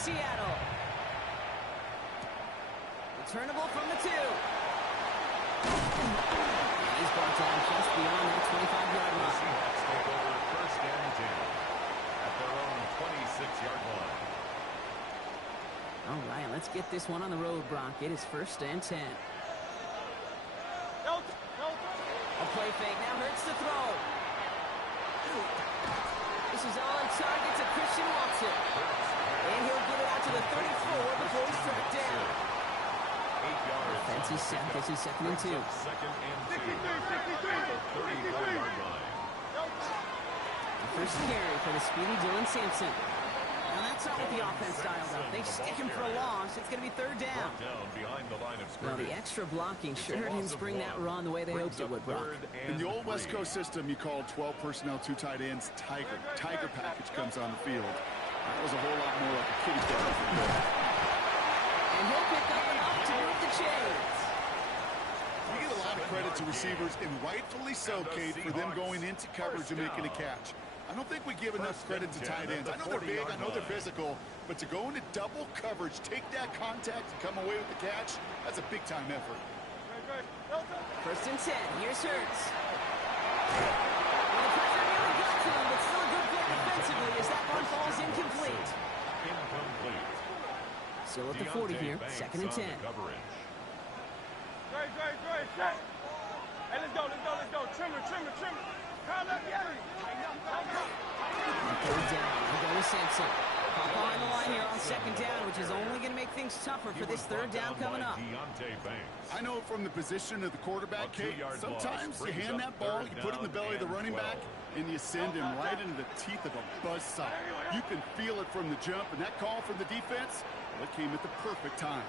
Seattle. Returnable from the 2. And he's brought down just beyond that 25-yard line. Seahawks take over first and 10 at their own 26-yard line. All right, let's get this one on the road, Brock. It is first and 10. A play fake now hurts to throw. This is on target to Christian Watson. And he'll get it out to the 34 before he's tracked down. 8 yards. Defense is set. This is second and 2. Second and 2. 34-yard line. The first carry for the speedy Dylan Sampson. Now that's not what the offense dialed up. They stick him for a loss. It's going to be third down. Behind the line of Well, the extra blocking sure didn't spring that run the way they hoped it would, Brock. In the old West Coast system, you called 12 personnel, 2 tight ends, Tiger. Tiger package comes on the field. That was a whole lot more like a kitty cat. And he'll pick up enough to move the chains. We get a lot of credit to receivers, and rightfully so, Kate, for them going into coverage and making a catch. I don't think we give enough credit to tight ends. I know they're big, I know they're physical, but to go into double coverage, take that contact, and come away with the catch, that's a big-time effort. First and 10. Here's Hurts. Well, the pressure nearly got to him, but still a good play defensively as that one falls incomplete. Still at the 40 here. Second and 10. Great. Hey, let's go. Trimmer. Third down. We'll go with Sampson. Hop behind the line here on second down, which is only going to make things tougher for this third down coming up. I know from the position of the quarterback, Kate, sometimes you hand that ball, you put it in the belly of the running back, and you send him right into the teeth of a buzzsaw. You can feel it from the jump, and that call from the defense, well, it came at the perfect time.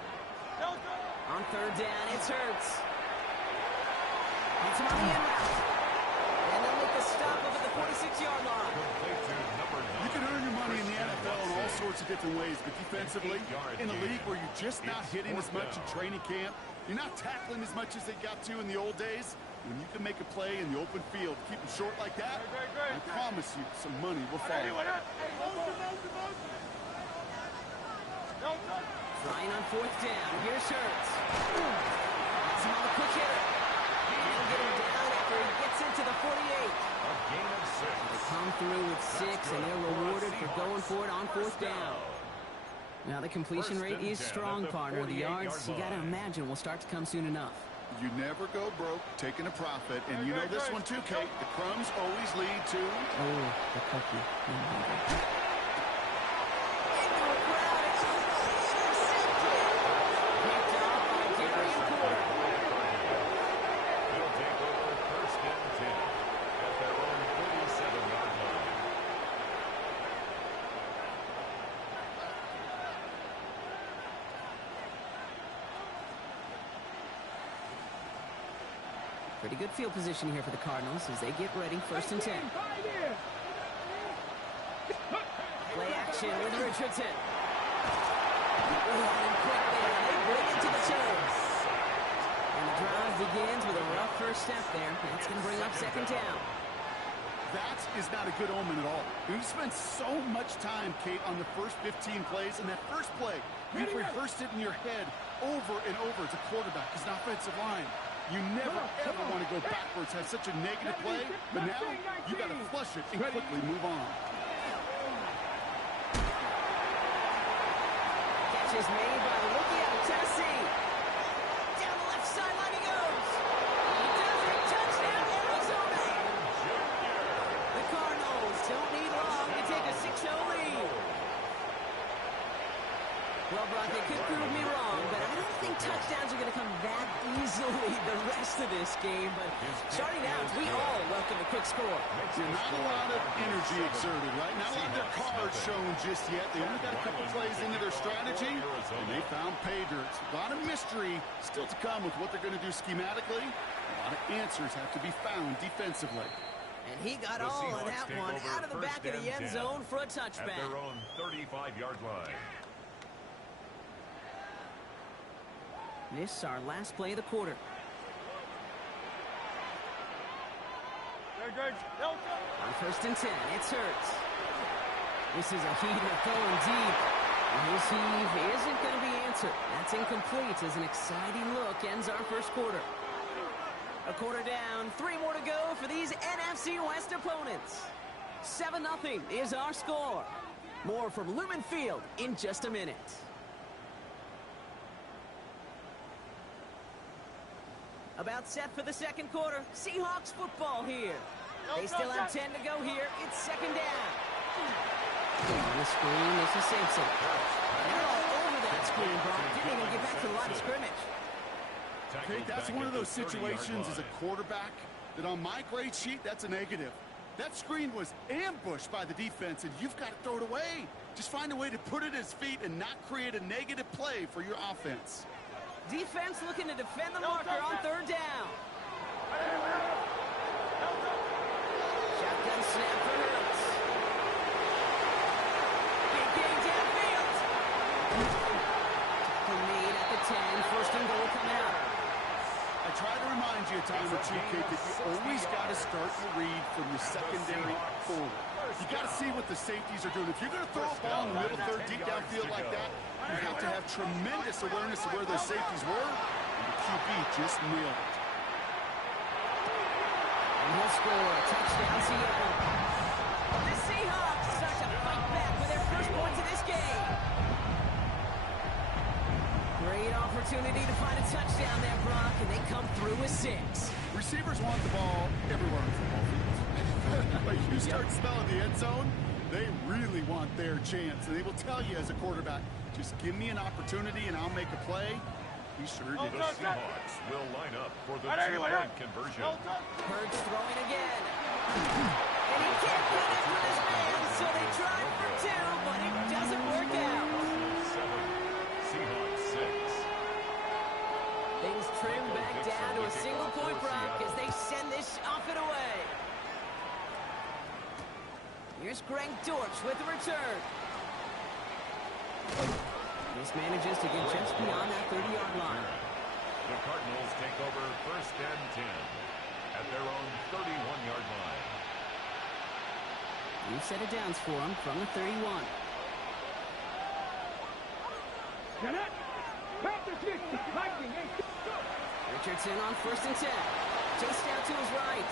On third down, it's Hurts. It's him on the end route. And they'll make the stop up at the 46-yard line. You can earn your money in the NFL in all sorts of different ways, but defensively, in a league where you're just not hitting as much in training camp, you're not tackling as much as they got to in the old days, when you can make a play in the open field, keep them short like that, I promise you some money will follow. Trying on fourth down. Here's Hurts. That's another quick hitter. He'll get him down after he gets into the 48. A gain of 6. They come through with 6, and they're rewarded for going for it on fourth down. Now the completion rate is strong, partner. The yards, you got to imagine, will start to come soon enough. You never go broke taking a profit, and you know this one too, Kate. The crumbs always lead to... Oh, the cookie. Pretty good field position here for the Cardinals as they get ready. First and 10. Play action with Richardson. And quickly, they bring it to the toes. And the drive begins with a rough first step there. That's going to bring up second down. That is not a good omen at all. We've spent so much time, Kate, on the first 15 plays, and that first play, you've rehearsed it in your head over and over as a quarterback, as an offensive line. You never, ever want to go backwards, have such a negative play, but now you got to flush it and quickly move on. Catch is made by the rookie out of Tennessee. Down the left sideline he goes. He does it. Touchdown, Arizona. The Cardinals don't need long to take a 6-0 lead. Well, Brock, they could prove me wrong, but I don't think touchdowns are going to come that easily the rest of this game. But starting out, we all welcome a quick score. Not a lot of energy exerted, right? Not a lot of their cards shown just yet. They only got a couple plays into their strategy, and they found pay dirt. A lot of mystery still to come with what they're going to do schematically. A lot of answers have to be found defensively. And he got all of that one out of the back of the end zone for a touchback. At their own 35-yard line. This is our last play of the quarter. On first and 10, it's Hurts. This is a heater going deep. And he'll complete as an exciting look ends our first quarter. A quarter down, 3 more to go for these NFC West opponents. 7-0 is our score. More from Lumen Field in just a minute. About set for the second quarter. Seahawks football here. They still have 10 to go here. It's second down. On the screen, this is Sampson. They're all over that screen, Brock. Didn't even get back to the line of scrimmage. Okay, that's one of those situations as a quarterback that on my grade sheet, that's a negative. That screen was ambushed by the defense, and you've got to throw it away. Just find a way to put it at his feet and not create a negative play for your offense. Defense looking to defend the marker on third down. Shotgun snap for Hurts. Big gain downfield. Tackle made at the 10. First and goal coming out. I try to remind you a time or two, Kate, that you always got to start your read from your secondary forward. You got to see what the safeties are doing. If you're going to throw a ball in the middle third, deep downfield like that, you have to have tremendous awareness of where those safeties were, and the QB just nailed it. And he'll score a touchdown, Seattle. The Seahawks start to fight back with their first points of this game. Great opportunity to find a touchdown there, Brock, and they come through with 6. Receivers want the ball everywhere on the football field. But you start smelling the end zone, they really want their chance. And they will tell you as a quarterback, just give me an opportunity and I'll make a play. He sure did. The Seahawks will line up for the two-point conversion. Hurts throwing again. And he can't connect with his man, so they try for 2, but it doesn't work out. 7, Seahawks 6. Things trim back down to a single point, Brock, as they send this off and away. Here's Greg Dortch with the return. This manages to get just beyond that 30-yard line. The Cardinals take over first and 10 at their own 31-yard line. New set of downs for him from the 31. Richardson on first and 10. Chased out to his right.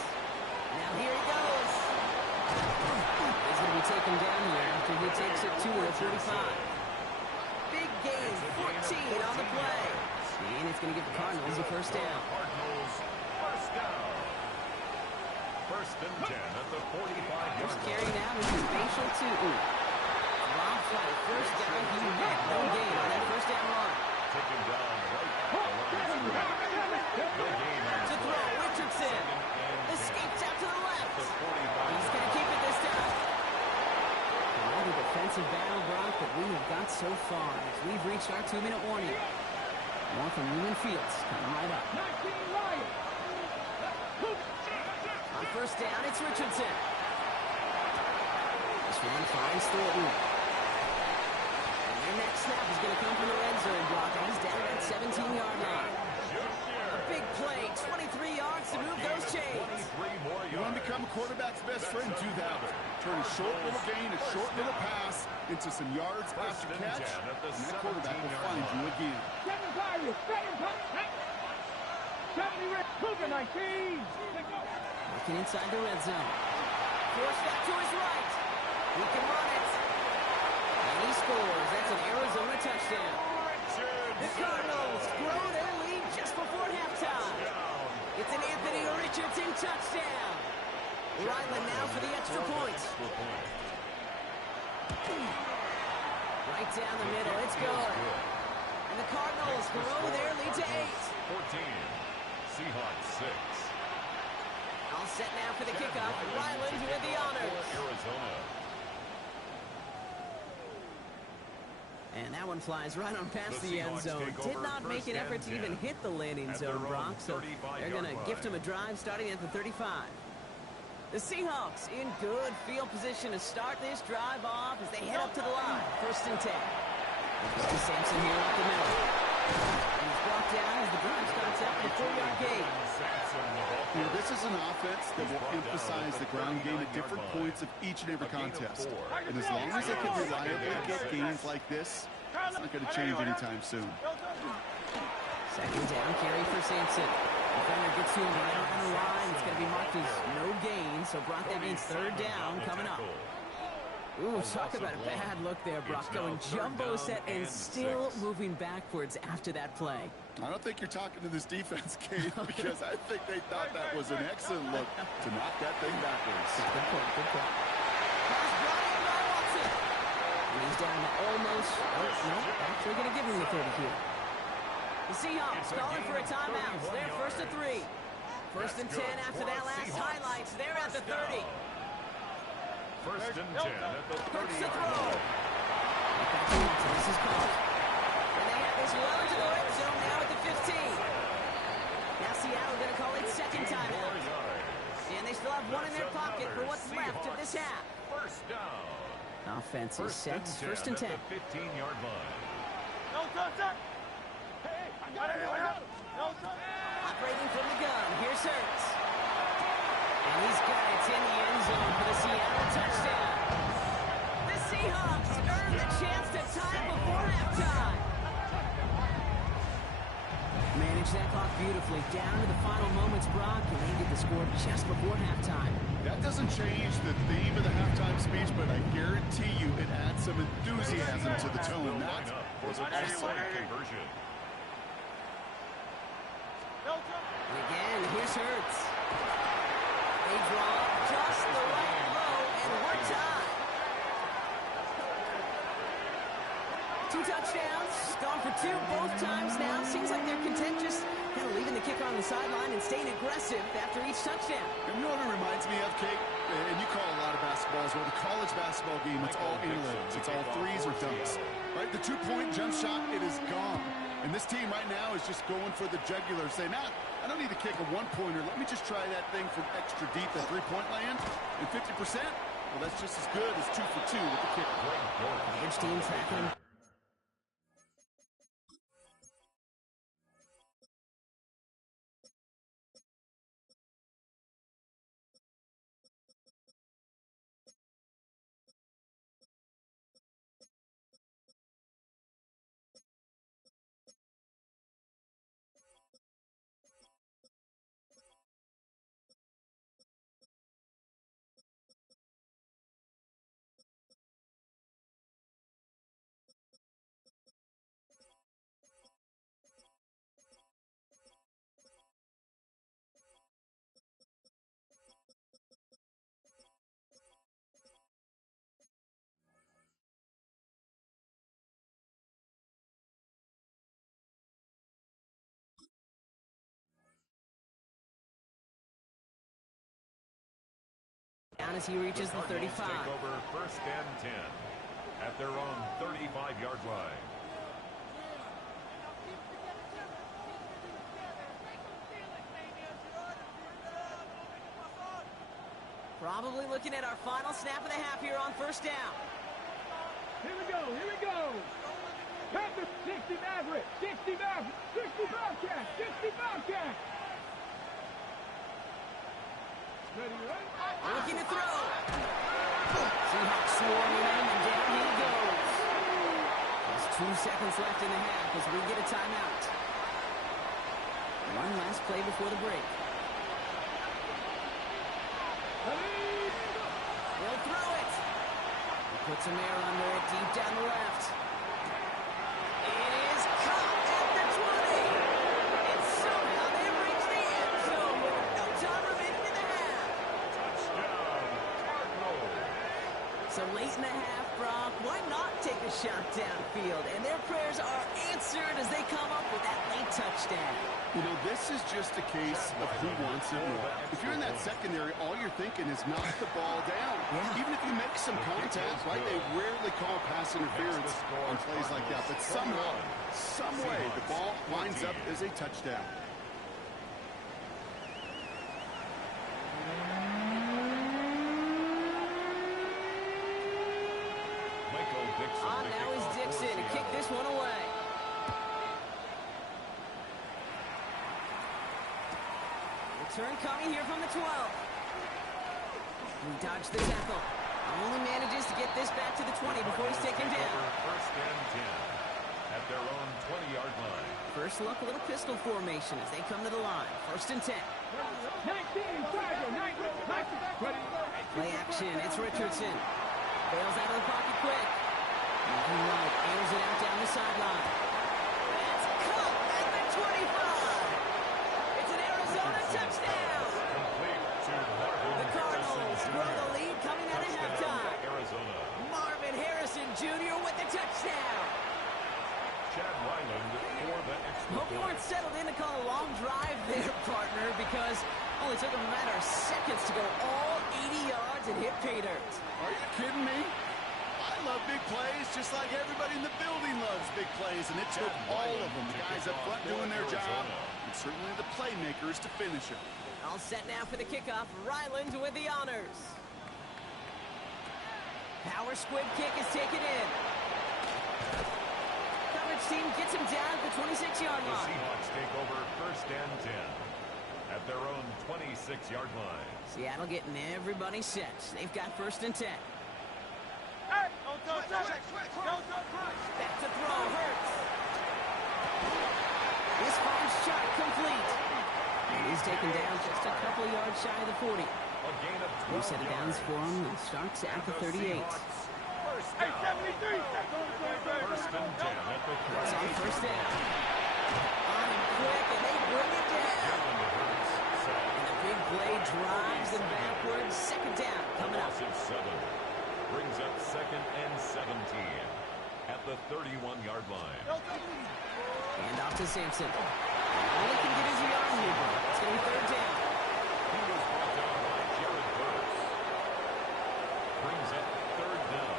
Now here he goes. He's going to be taken down here after he takes it to the 35. Big gain, 14 on the play. And it's going to give the Cardinals a first down. Cardinals first down. First and 10 at the 45-yard First line. carry now is Spatial to Rob Flight. First down, he had no gain on that first down run. Taken down right at the line of scrimmage. No gain on To the throw, play. Richardson. Escapes out to the left. The 45. He's going to keep it this time. Another defensive battle, Brock, that we have got so far as we've reached our 2-minute warning. More from Lumen Fields coming right up. On first down, it's Richardson. This one finds Thornton. And their next snap is going to come from the red zone, Brock, and he's down at that 17-yard line. A big play, 23 yards to move those chains. 23 more You want to become a quarterback's best friend, do that. Turn a short little gain, a short little pass into some yards after catch, and that quarterback will find you again. Looking inside the red zone. Forced out to his right. He can run it. And he scores. That's an Arizona touchdown. The Cardinals grow their lead just before halftime. It's an Anthony Richardson touchdown. Ryland now for the extra point. Right down the middle. It's good. And the Cardinals grow their lead to 8. 14. Seahawks 6. All set now for the kickoff. Ryland with the honors. Arizona. And that one flies right on past the end zone. Did not make an effort to even hit the landing zone, Brock, so they're going to gift him a drive starting at the 35. The Seahawks in good field position to start this drive off as they head up to the line. First and 10. There's Sampson here up the middle. And he's brought down as the drive starts out with a 4-yard gain. You know, this is an offense that will emphasize the ground game at different points of each and every contest. And as long as they can reliably get gains like this, It's not going to change anytime soon. Second down carry for Sampson. Defender gets to him right around the line. It's going to be marked as no gain. So, Brock, that means third down coming up. Ooh, talk about a bad look there, Brock. Going jumbo set and still moving backwards after that play. I don't think you're talking to this defense, Kate, because I think they thought that was an excellent look to knock that thing backwards. Good point, good point. Pass brought in by Watson. And he's down to almost, no, actually going to give him the 30 here. The Seahawks calling for a timeout. They're first and 3. First and 10 after that last highlights. They're at the 30. First and 10 at the 30. Hurts the throw. This is called. And they have this well into the red zone now at the 15. Now Seattle going to call it second timeout. And they still have one in their pocket for what's left of this half. First down. Offense is set. First and 10. At the 15-yard line. No touch. Hey, I got it. No touch. Operating from the gun. Here's Hurts. And he's got it in the end zone for the Seattle touchdown. The Seahawks earn the chance to tie it before halftime. Manage that clock beautifully. Down to the final moments, Brock, and they get the score just before halftime. That doesn't change the theme of the halftime speech, but I guarantee you it adds some enthusiasm to the tone. That was an excellent conversion. And again, here's Hurts. They draw just the right blow, and we're tied. 2 touchdowns, gone for 2 both times now. Seems like they're content just kind of leaving the kicker on the sideline and staying aggressive after each touchdown. You know what it reminds me of, Kate? And you call a lot of basketball as well. The college basketball game, it's all analytics. It's all threes or dunks. Right? The 2-point jump shot, it is gone. And this team right now is just going for the jugular, saying, nah, I don't need to kick a 1-pointer. Let me just try that thing from extra deep, that 3-point land. And 50%, well, that's just as good as 2 for 2 with the kicker. Edge team tracking. Down as he reaches the 35. Take over first and 10 at their own 35-yard line. Probably looking at our final snap of the half here on first down. Here we go. Panthers, 60 Maverick, 60 Bobcat. Ready, right? Looking to throw. Seahawks swarming him, and down he goes. There's 2 seconds left in the half as we get a timeout. One last play before the break. He'll throw it. He puts some air under it deep down the left. It is caught at the 20. And somehow they reach the end zone with no time remaining in the half. Touchdown, Cardinals. So late in the half, Brock, why not take a shot downfield? And their prayers are answered as they come up with that late touchdown. You know, this is just a case of who wants it more. If you're in that secondary, all you're thinking is knock the ball down. Yeah. Even if you make some contact, right, they rarely call pass interference on plays like that. But somehow, some way, the ball winds up as a touchdown. Now is Dixon to kick this one away. Return coming here from the 12. We dodge the tackle. Only manages to get this back to the 20 before he's taken down. First and 10. First look, a little pistol formation as they come to the line. 1st and 10. 19, Play action. It's Richardson. Bails out of the pocket quick. Moving right. Airs it out down the sideline. It's caught at the 25. It's an Arizona touchdown. The Cardinals grow the lead coming out of halftime. Arizona. Marvin Harrison Jr. with the touchdown. Chad Ryland for the extra Hope you point. weren't settled in to call a long drive there, partner, because only took a matter of seconds to go all 80 yards and hit pay dirt. Are you kidding me? I love big plays just like everybody in the building loves big plays, and it took all of them. The guys up front doing their job, and certainly the playmakers to finish it. All set now for the kickoff. Ryland with the honors. Power squib kick is taken in. Coverage team gets him down at the 26-yard The line. Seahawks take over 1st and 10 at their own 26-yard line. Seattle getting everybody set. They've got 1st and 10. Hey, don't touch. Back to throw. Hurts. This finds Chuck complete. And he's taken down just a couple yards shy of the 40. A gain of 12 New set of downs yards. for him. And starts at the 38. First Hey, down. 73. 1st and 10 at the It's on 30. 1st down. On him quick, and they bring it down. And the big play drives them backwards. 2nd down coming up. Loss of 7 brings up 2nd and 17 at the 31-yard line. And off to Sampson. All he can get is a yard mover. It's going to be 3rd down. He was brought down by Jared Burks. Brings up 3rd down.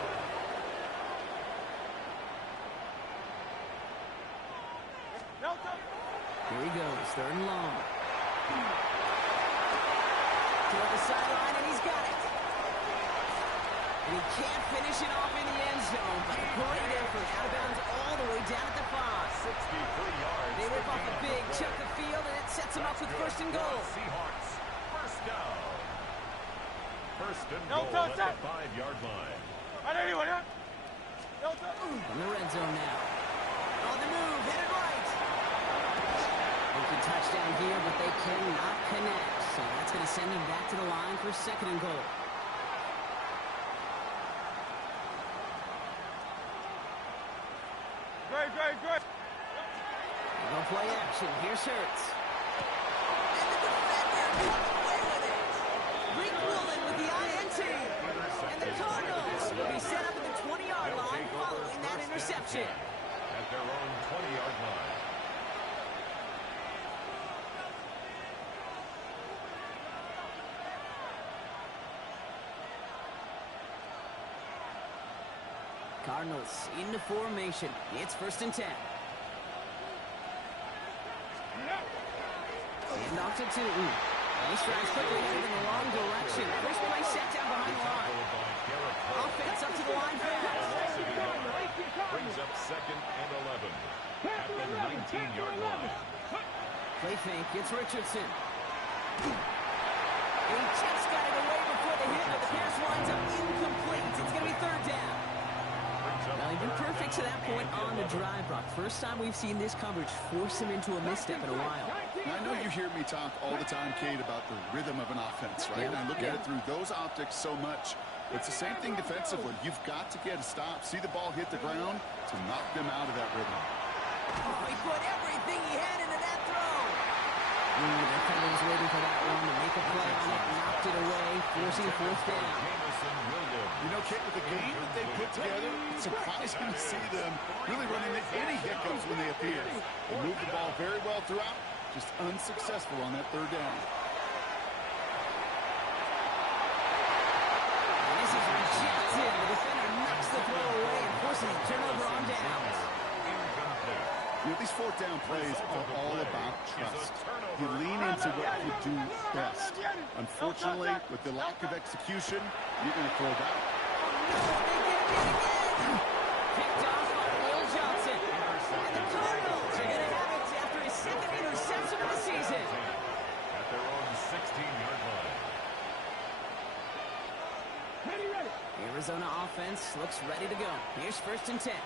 Here he goes, 3rd and long. Toward the sideline, and he's got it. And he can't finish it off in the end zone, but a great effort. Out of bounds all the way down at the 5. 63 yards. They rip off a gain big of chunk of field, and it sets them up with 1st and goal. Seahawks, 1st down. 1st and No goal touch, at the 5-yard line. From the red zone now. On the move, headed right. They can touchdown here, but they cannot connect. So that's going to send them back to the line for 2nd and goal. Great. No play action. Here's Hurts. And the defender comes away with it. Rick Woolen with the INT. And the Cardinals will be set up at the 20-yard line following that interception. At their own 20-yard line. Cardinals into formation. It's 1st and 10. And off to Tootin. He strides quickly headed in the wrong direction. First play set down behind the line. Offense up to the line fast. Brings up 2nd and 11 at the 19-yard line. Play fake. It's Richardson. He just got it away before the hit, but the pass winds up incomplete. It's going to be 3rd down. Well, he'd been perfect to that point on the drive, Brock. First time we've seen this coverage force him into a misstep in a while. Now, I know you hear me talk all the time, Kate, about the rhythm of an offense, right? And I look at it through those optics so much. It's the same thing defensively. You've got to get a stop, see the ball hit the ground to knock them out of that rhythm. Oh, he put everything he had into that throw. The defender was waiting for that one to make a play on it, knocked it away, forcing 4th down. You know, Kate, with the game that they put together, it's surprising to see them really running into any hiccups when they appear. They moved the ball very well throughout, just unsuccessful on that 3rd down. And this is rejected. The defender knocks the throw away and forces a turnover on downs. You know, these 4th down plays are all about trust. You lean into what you do best. Unfortunately, with the lack of execution, you're going to throw that. They get it again. Picked off by Will Johnson. And the Cardinals are going to have it after his 2nd interception of the season. At their own 16-yard line. Arizona offense looks ready to go. Here's 1st and 10.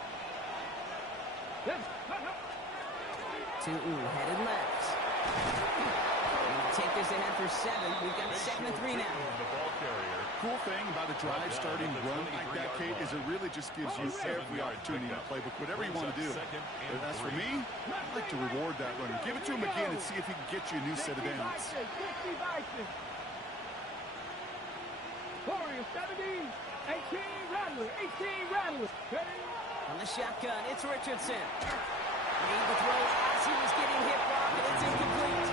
Tootin headed left. Take this ahead for 7. We've got 2nd and 3 now. The ball carrier. Cool thing about a drive starting run like that, Kate, is it really just gives you every opportunity to playbook, whatever you want to do. But as for me, I'd like to reward that runner. Give it to him again and see if he can get you a new set of downs. Warriors 17, 18 Rattler, 18 Rattler. On the shotgun, it's Richardson. Made the throw as he was getting hit, Brock, and it's incomplete.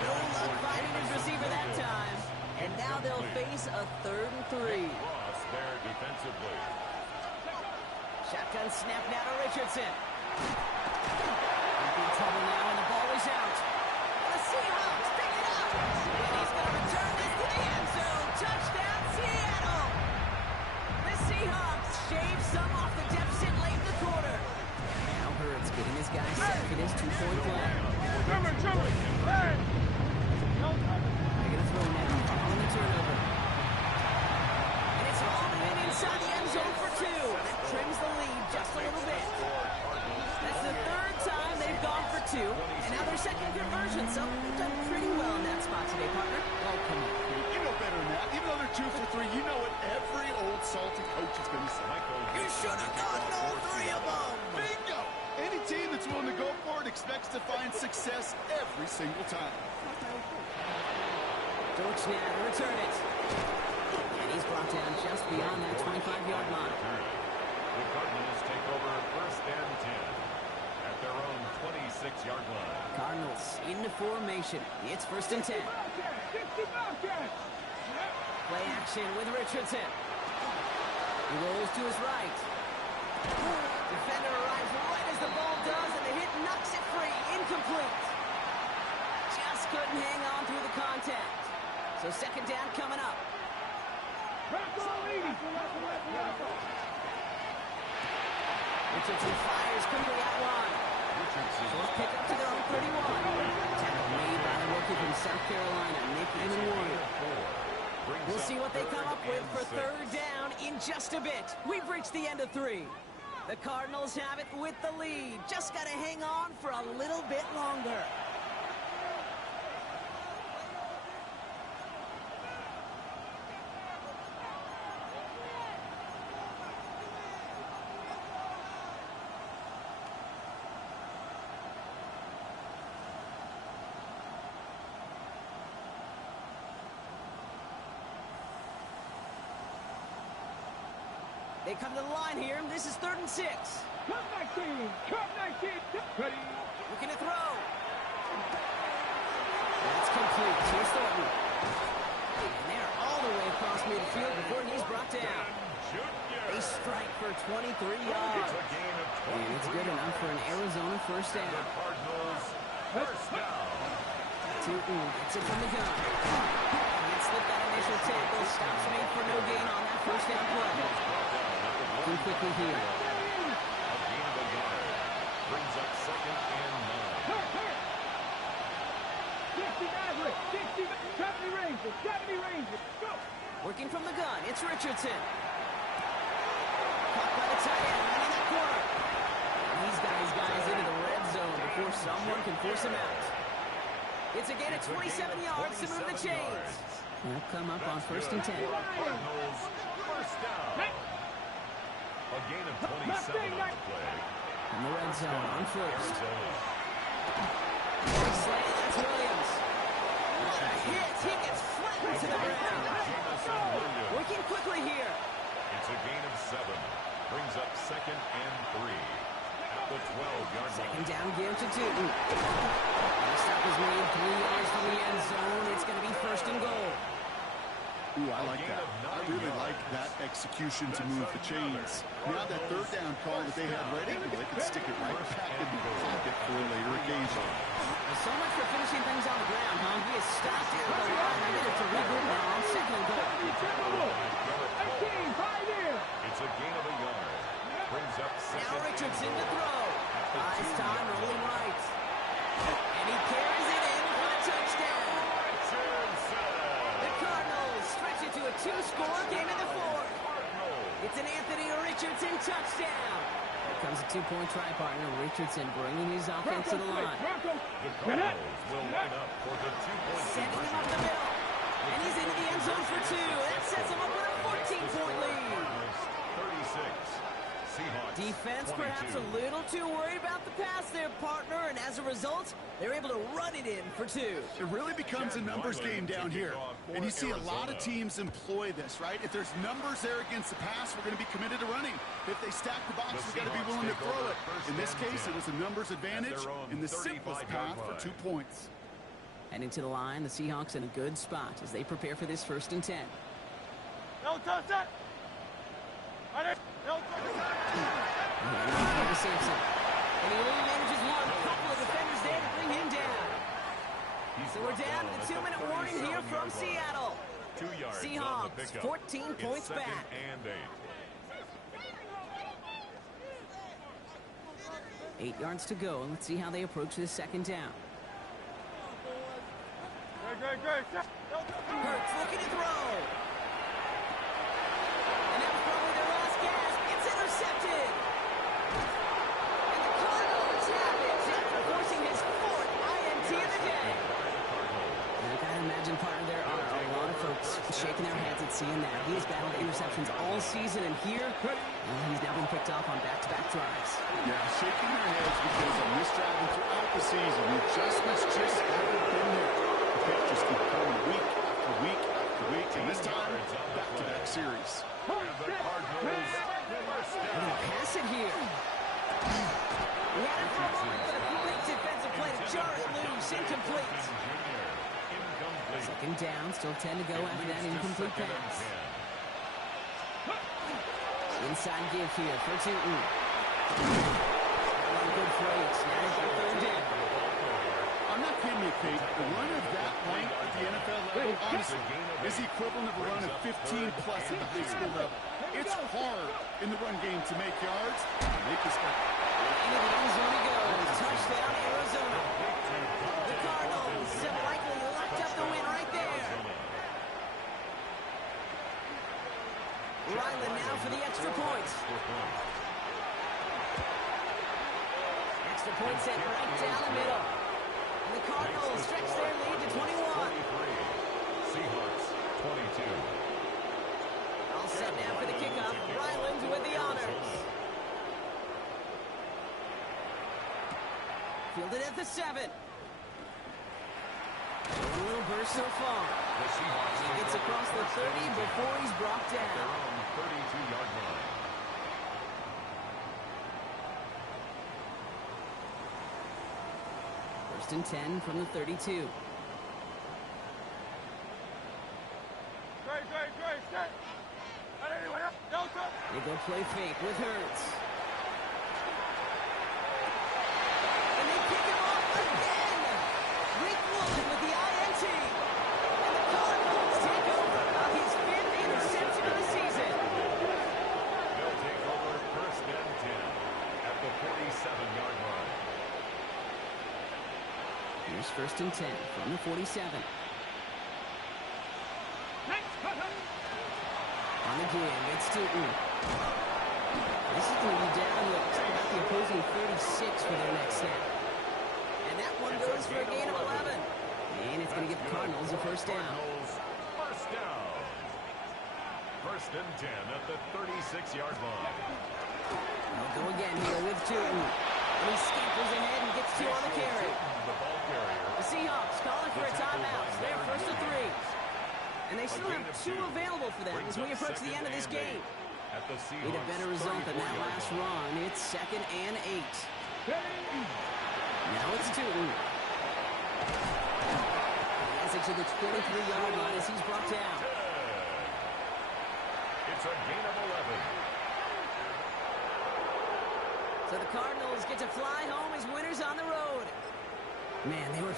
No luck finding his receiver that time. And now they'll face a 3rd and 3. Cross there defensively. Shotgun snap now to Richardson. He's in trouble now, and the ball is out. The Seahawks pick it up. And he's going to return this to the end zone. Touchdown, Seattle. The Seahawks shave some off the deficit late in the quarter. Now Hurts getting his guys set for this 2-point play. Hey! They're going to throw now following the turnover. And it's all in inside the end zone for 2. That trims the lead just a little bit. That's the 3rd time they've gone for 2. And now their 2nd conversion. So they've done pretty well in that spot today, partner. Oh, come on, Kate. You know better than that. Even though they're 2 for 3, you know what every old salty coach is going to say. You should have gotten all 3 of them. Bingo! Any team that's willing to go for it expects to find success every single time. Dortch now to return it. And he's brought down just beyond that 25-yard line. The Cardinals take over 1st and 10 at their own 26-yard line. Cardinals into formation. It's 1st and 10. Play action with Richardson. He rolls to his right. Defender arrives right as the ball does, and the hit knocks it free. Incomplete. Just couldn't hang on through the contact. So 2nd down coming up. Richardson fires quickly out wide. Short pick up to their own 31. Tackle made by the rookie from South Carolina, Nick Warner. We'll see what they come up with for 3rd down in just a bit. We've reached the end of 3. The Cardinals have it with the lead. Just got to hang on for a little bit longer. They come to the line here. This is 3rd and 6. Come 19. Ready. Looking to throw. That's complete. Here's Thornton. And they're all the way across midfield before he's brought down. They strike for 23 yards. And it's good enough for an Arizona 1st down. Cardinals 1st down. Tootin gets it from the gun. Can't slip that initial tackle. Stops made for no gain on that 1st down play. Looking quickly here. A gain of a yard. Brings up 2nd and 9. 70 Rangers. Go. Working from the gun. It's Richardson. Caught by the tight end right in that corner. And he's got his guys into the red zone before someone can force him out. It's a gain of 27 yards to move the chains. They'll come up on 1st and 10. Cardinals 1st down. A gain of 27 on the play. In the red zone on 1st. Slant, that's Williams. What a hit. He gets flattened to the ground. Working quickly here. It's a gain of 7. Brings up 2nd and 3. At the 12-yard line. 2nd down give to Tootin. The stop is made 3 yards from the end zone. It's going to be 1st and goal. Ooh, I like that. I really like that execution to move the chains. Now that 3rd down call that they had ready, they can stick it right back in the pocket for a later occasion. So much for finishing things on the ground, huh? He is stopped at the line. A minute to regroup now on 2nd and goal. It's a gain of a yard. Brings up 2nd. Now Richardson to throw. Buys time, rolling right. And he carries it in for a touchdown. The Cardinals stretch it to a 2-score game in the 4th. It's an Anthony Richardson touchdown. The comes a two-point try partner. Richardson bringing his offense to the line. The Cardinals will line up for the two-point Sending him up the conversion. middle. And he's into the end zone for two. That sets him up with a 14-point lead. 36. Seahawks, Defense 22. perhaps a little too worried about the pass there, partner. And as a result, they're able to run it in for two. It really becomes a numbers game down here. And you see a lot of teams employ this, right? If there's numbers there against the pass, we're going to be committed to running. If they stack the box, we've got to be willing to throw it. In this case, it was a numbers advantage in the simplest path for 2 points. Heading to the line, the Seahawks in a good spot as they prepare for this 1st and 10. No touch that. No touch To Sampson. And he only manages one. A couple of defenders there to bring him down. So we're down to the 2-minute warning here from Seattle. 2 yards on the Seahawks, pickup. 14 It's points 2nd back. and 8. 8 yards to go, and let's see how they approach this 2nd down. Great. Hurts looking to throw. And that was probably their last gasp. It's intercepted. And the Cardinals have it after forcing his 4th INT of the day. And I gotta imagine, partner, there are a lot of folks shaking their heads at seeing that. He has battled interceptions all season, and here, well, he's now been picked off on back-to-back drives. Yeah, shaking their heads because of misdrafting throughout the season. The adjustments just haven't been there. The pick just keep coming week after week after week. And this time, back-to-back series. And the Cardinals first We're down. gonna pass it here. We had it for a moment, but a quick defensive play to jar it loose. Incomplete. Incomplete. 2nd down, still 10 to go after that incomplete pass. Inside give here for Tootin. Good freight. Now they've got 3rd down. I'm not kidding you, Kate. The run of that length at the NFL level, honestly, is the equivalent of a run of 15-plus at the high school level. It's hard in the run game to make yards and make this guy. Into the end zone he goes. Touchdown, Arizona. The Cardinals have likely locked up the win right there. Ryland now for the extra point. Extra point set right down the middle. And the Cardinals stretch their lead to 21. Seahawks 22. All set now for the kickoff. Ryland with the honors. Fielded at the 7. A little burst so far. The Seahawks He gets across the 30 before he's brought their down. own 32-yard line. First and 10 from the 32. Great. Set. No touch. They go play fake with Hurts. And they pick him off again. Rick Woolen with the INT. And the Cardinals take over on his 5th interception of the season. They'll take over 1st and 10 at the 47-yard line. Here's 1st and 10 from the 47. On the give, it's Tootin. This is going to be down to about the opposing 36 for their next snap. And that one goes for a gain of 11. And it's going to give the Cardinals a 1st down. Cardinals first down. 1st and 10 at the 36-yard line. They'll go again here with Tootin. And he scampers ahead and gets 2 on the carry. The ball carrier. The Seahawks calling for a timeout. They're 1st and 3. And they still have 2 available for them as we approach the end of this game. At the Need a better result than that last run. It's 2nd and 8. Now it's Tootin. As it to the 23-yard line as he's brought down. It's a gain of 11. So the Cardinals get to fly home as winners on the road. Man, they were